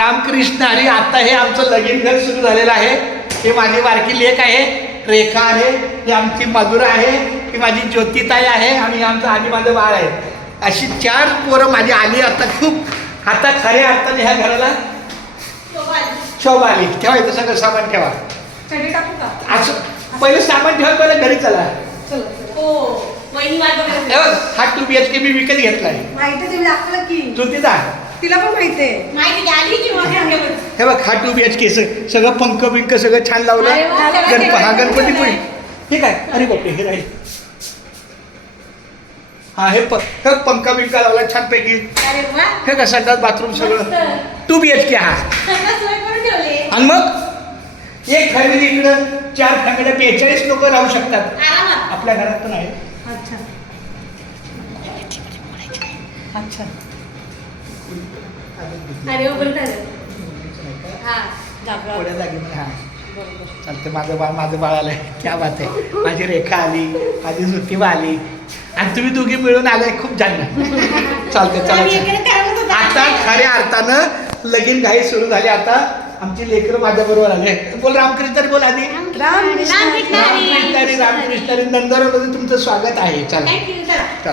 रामकृष्ण हरी. आता हे आमचं लगीन घर सुरू झालेलं आहे. हे माझी बारकी लेक आहे रेखा आहे, ही आमची मधुरा आहे, ही माझी ज्योतिताई आहे आणि आमचं आधी माझं बाळ आहे. अशी 4 पोरं माझी आली आता. खूप आता खऱ्या अर्थाने ह्या घराला शोभा आली. ठेवायचं सगळं सामान ठेवा. असं पहिलं सामान ठेवा, पहिलं घरी चला. हा 2 BHK मी विकत घेतलाय. ज्योतिता तिला पण माहिती आहे. हे बघ हा 2 BHK सगळं पंख बिंक सगळं छान लावलं. हा गणपती पुढे ठीक आहे. अरे बापरे हे राहील. हा हे पंखा बिंका लावला छान पैकी. हे का संडास बाथरूम सगळं 2 BHK. हा आणि मग एक फॅमिली इकडं 4 फॅमिली 42 लोक राहू शकतात. आपल्या घरात पण आहे. अच्छा थोड्या जागी हा चालतं. माझं बाळ आलंय. क्या बात आहे. माझी रेखा आली, माझी ज्योतिबा आली आणि तुम्ही दोघी मिळून आलाय. खूप छान. चालते चला. आता खऱ्या अर्थानं लगीन घाई सुरू झाली. आता आमची लेकरं माझ्या बरोबर आले. बोल रामकृष्ण बोल आधी. रामकृष्ण रामकृष्ण. नंदुरबारमध्ये तुमचं स्वागत आहे. चला.